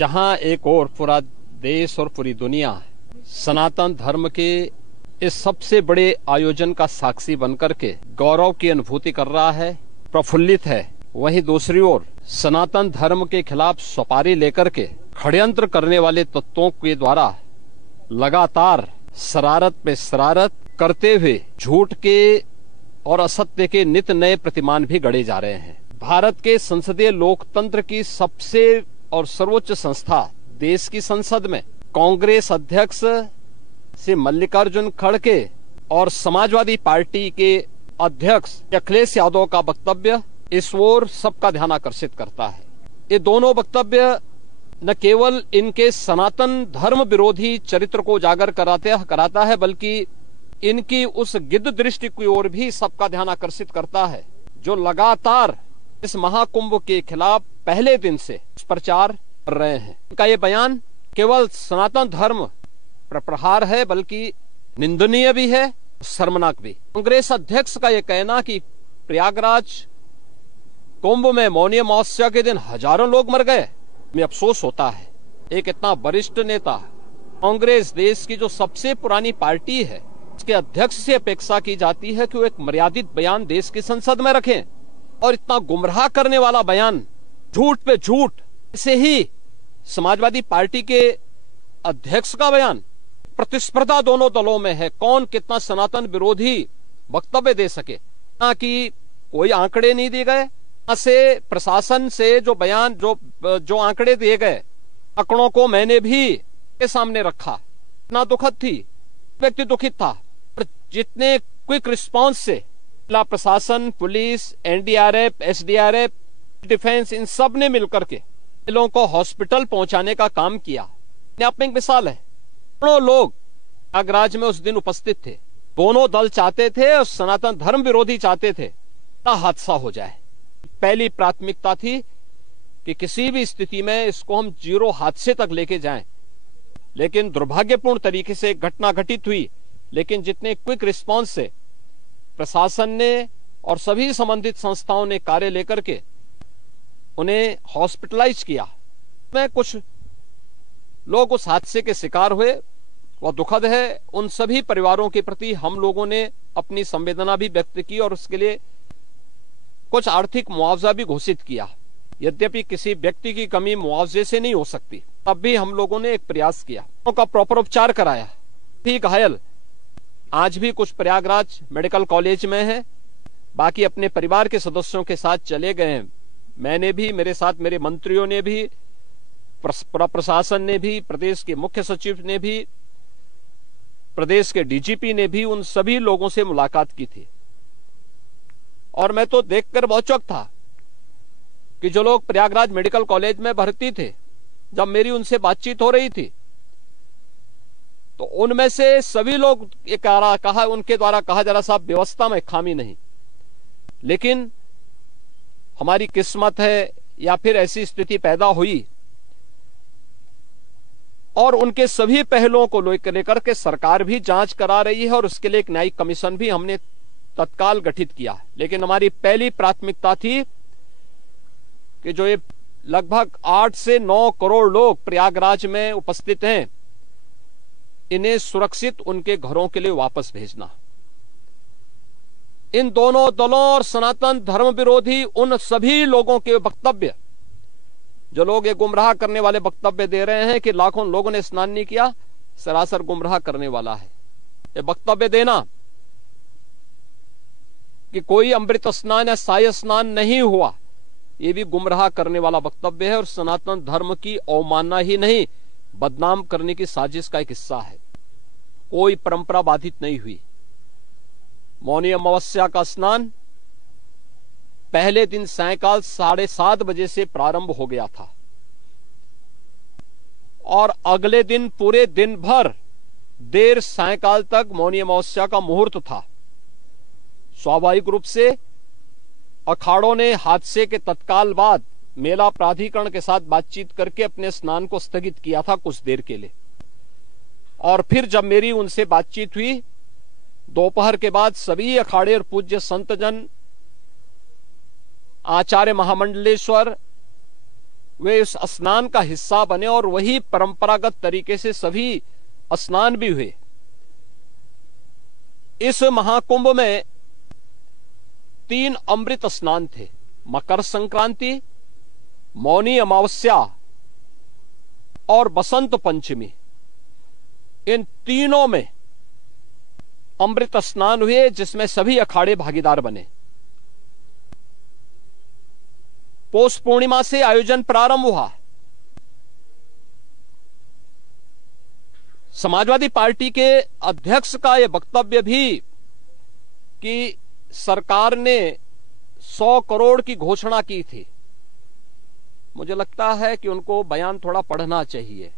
जहां एक और पूरा देश और पूरी दुनिया सनातन धर्म के इस सबसे बड़े आयोजन का साक्षी बनकर के गौरव की अनुभूति कर रहा है, प्रफुल्लित है, वहीं दूसरी ओर सनातन धर्म के खिलाफ सपारी लेकर के षड्यंत्र करने वाले तत्वों के द्वारा लगातार शरारत पे शरारत करते हुए झूठ के और असत्य के नित नए प्रतिमान भी गढ़े जा रहे हैं। भारत के संसदीय लोकतंत्र की सबसे और सर्वोच्च संस्था देश की संसद में कांग्रेस अध्यक्ष से मल्लिकार्जुन खड़गे और समाजवादी पार्टी के अध्यक्ष अखिलेश यादव का वक्तव्य इस ओर सबका ध्यान आकर्षित करता है। ये दोनों वक्तव्य न केवल इनके सनातन धर्म विरोधी चरित्र को उजागर कराता है, बल्कि इनकी उस गिद्ध दृष्टि की ओर भी सबका ध्यान आकर्षित करता है, जो लगातार इस महाकुंभ के खिलाफ पहले दिन से प्रचार कर रहे हैं। इनका ये बयान केवल सनातन धर्म पर प्रहार है, बल्कि निंदनीय भी है, शर्मनाक भी। कांग्रेस अध्यक्ष का यह कहना कि प्रयागराज कुंभ में मौनी अमावस्या के दिन हजारों लोग मर गए, में अफसोस होता है। एक इतना वरिष्ठ नेता, कांग्रेस देश की जो सबसे पुरानी पार्टी है, उसके अध्यक्ष से अपेक्षा की जाती है कि वो एक मर्यादित बयान देश की संसद में रखें, और इतना गुमराह करने वाला बयान, झूठ पे झूठ, इसे ही समाजवादी पार्टी के अध्यक्ष का बयान। प्रतिस्पर्धा दोनों दलों में है, कौन कितना सनातन विरोधी वक्तव्य दे सके। ना कि कोई आंकड़े नहीं दिए गए, से प्रशासन से जो बयान जो आंकड़े दिए गए, आंकड़ों को मैंने भी के सामने रखा। इतना दुखद थी, व्यक्ति दुखित था। पर जितने क्विक रिस्पांस से जिला प्रशासन, पुलिस, एनडीआरएफ, एसडीआरएफ, डिफेंस, इन सब ने मिलकर के लोगों को हॉस्पिटल पहुंचाने का काम किया, आप में एक मिसाल है। दोनों लोग प्रयागराज में उस दिन उपस्थित थे। दोनों दल चाहते थे और सनातन धर्म विरोधी चाहते थे हादसा हो जाए। पहली प्राथमिकता थी कि किसी भी स्थिति में इसको हम जीरो हादसे तक लेके जाएं, लेकिन दुर्भाग्यपूर्ण तरीके से घटना घटित हुई। लेकिन जितने क्विक रिस्पांस से प्रशासन ने और सभी संबंधित संस्थाओं ने कार्य लेकर के उन्हें हॉस्पिटलाइज किया, में कुछ लोग उस हादसे के शिकार हुए, वह दुखद है। उन सभी परिवारों के प्रति हम लोगों ने अपनी संवेदना भी व्यक्त की और उसके लिए कुछ आर्थिक मुआवजा भी घोषित किया। यद्यपि किसी व्यक्ति की कमी मुआवजे से नहीं हो सकती, तब भी हम लोगों ने एक प्रयास किया, उनका प्रॉपर उपचार कराया। भी घायल आज भी कुछ प्रयागराज मेडिकल कॉलेज में हैं, बाकी अपने परिवार के सदस्यों के साथ चले गए हैं। मैंने भी, मेरे साथ मेरे मंत्रियों ने भी, प्रशासन ने भी, प्रदेश के मुख्य सचिव ने भी, प्रदेश के डीजीपी ने भी उन सभी लोगों से मुलाकात की थी। और मैं तो देखकर बहुत चौंक था कि जो लोग प्रयागराज मेडिकल कॉलेज में भर्ती थे, जब मेरी उनसे बातचीत हो रही थी, तो उनमें से सभी लोग कहा, उनके द्वारा कहा जा रहा साहब व्यवस्था में खामी नहीं, लेकिन हमारी किस्मत है या फिर ऐसी स्थिति पैदा हुई। और उनके सभी पहलुओं को लेकर के सरकार भी जांच करा रही है और उसके लिए एक न्यायिक कमीशन भी हमने तत्काल गठित किया। लेकिन हमारी पहली प्राथमिकता थी कि जो ये लगभग 8 से 9 करोड़ लोग प्रयागराज में उपस्थित हैं, इन्हें सुरक्षित उनके घरों के लिए वापस भेजना। इन दोनों दलों और सनातन धर्म विरोधी उन सभी लोगों के वक्तव्य, जो लोग ये गुमराह करने वाले वक्तव्य दे रहे हैं कि लाखों लोगों ने स्नान नहीं किया, सरासर गुमराह करने वाला है। ये वक्तव्य देना कि कोई अमृत स्नान या साय स्नान नहीं हुआ, ये भी गुमराह करने वाला वक्तव्य है और सनातन धर्म की अवमानना ही नहीं, बदनाम करने की साजिश का एक हिस्सा है। कोई परंपरा बाधित नहीं हुई। मौनी अमावस्या का स्नान पहले दिन सायंकाल 7:30 बजे से प्रारंभ हो गया था और अगले दिन पूरे दिन भर देर सायंकाल तक मौनी अमावस्या का मुहूर्त था। स्वाभाविक रूप से अखाड़ों ने हादसे के तत्काल बाद मेला प्राधिकरण के साथ बातचीत करके अपने स्नान को स्थगित किया था कुछ देर के लिए। और फिर जब मेरी उनसे बातचीत हुई दोपहर के बाद, सभी अखाड़े और पूज्य संतजन, आचार्य महामंडलेश्वर, वे इस स्नान का हिस्सा बने और वही परंपरागत तरीके से सभी स्नान भी हुए। इस महाकुंभ में 3 अमृत स्नान थे, मकर संक्रांति, मौनी अमावस्या और बसंत पंचमी। इन तीनों में अमृत स्नान हुए जिसमें सभी अखाड़े भागीदार बने। पौष पूर्णिमा से आयोजन प्रारंभ हुआ। समाजवादी पार्टी के अध्यक्ष का यह वक्तव्य भी कि सरकार ने 100 करोड़ की घोषणा की थी, मुझे लगता है कि उनको बयान थोड़ा पढ़ना चाहिए।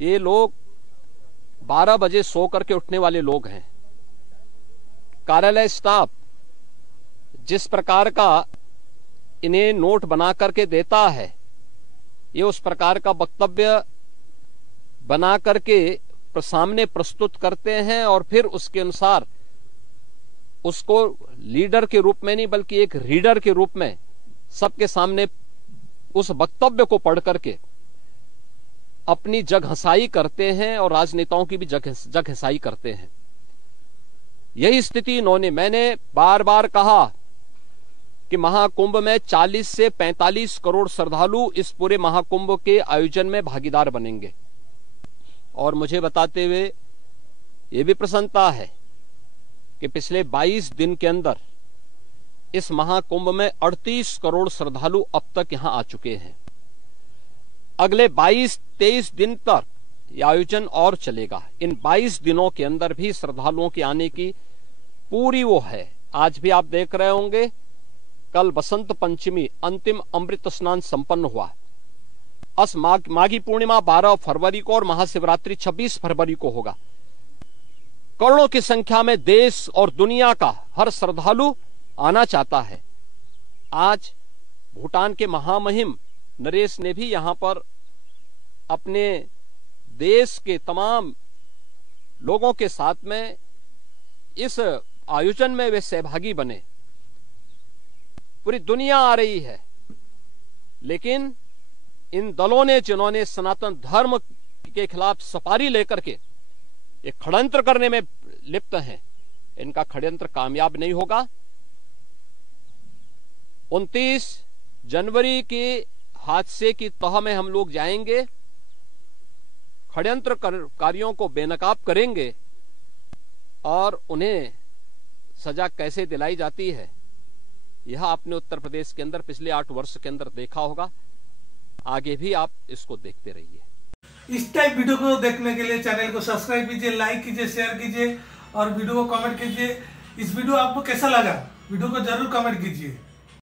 ये लोग 12 बजे सो करके उठने वाले लोग हैं। कार्यालय स्टाफ जिस प्रकार का इन्हें नोट बना करके देता है, ये उस प्रकार का वक्तव्य बना करके सामने प्रस्तुत करते हैं और फिर उसके अनुसार उसको लीडर के रूप में नहीं बल्कि एक रीडर के रूप में सबके सामने उस वक्तव्य को पढ़ करके अपनी जगहंसाई करते हैं और राजनेताओं की भी जगहंसाई करते हैं। यही स्थिति मैंने बार बार कहा कि महाकुंभ में 40 से 45 करोड़ श्रद्धालु इस पूरे महाकुंभ के आयोजन में भागीदार बनेंगे। और मुझे बताते हुए ये भी प्रसन्नता है कि पिछले 22 दिन के अंदर इस महाकुंभ में 38 करोड़ श्रद्धालु अब तक यहां आ चुके हैं। अगले 22-23 दिन तक यह आयोजन और चलेगा। इन 22 दिनों के अंदर भी श्रद्धालुओं के आने की पूरी वो है। आज भी आप देख रहे होंगे, कल बसंत पंचमी अंतिम अमृत स्नान संपन्न हुआ। माघी पूर्णिमा 12 फरवरी को और महाशिवरात्रि 26 फरवरी को होगा। करोड़ों की संख्या में देश और दुनिया का हर श्रद्धालु आना चाहता है। आज भूटान के महामहिम नरेश ने भी यहां पर अपने देश के तमाम लोगों के साथ में इस आयोजन में वे सहभागी बने। पूरी दुनिया आ रही है, लेकिन इन दलों ने जिन्होंने सनातन धर्म के खिलाफ सफारी लेकर के एक षड्यंत्र करने में लिप्त हैं, इनका षड्यंत्र कामयाब नहीं होगा। 29 जनवरी के हादसे की तह में हम लोग जाएंगे, षड्यंत्रकारियों को बेनकाब करेंगे और उन्हें सजा कैसे दिलाई जाती है यह आपने उत्तर प्रदेश के अंदर पिछले 8 वर्ष के अंदर देखा होगा। आगे भी आप इसको देखते रहिए। इस टाइप वीडियो को देखने के लिए चैनल को सब्सक्राइब कीजिए, लाइक कीजिए, शेयर कीजिए और वीडियो को कमेंट कीजिए। इस वीडियो आपको कैसा लगा वीडियो को जरूर कमेंट कीजिए।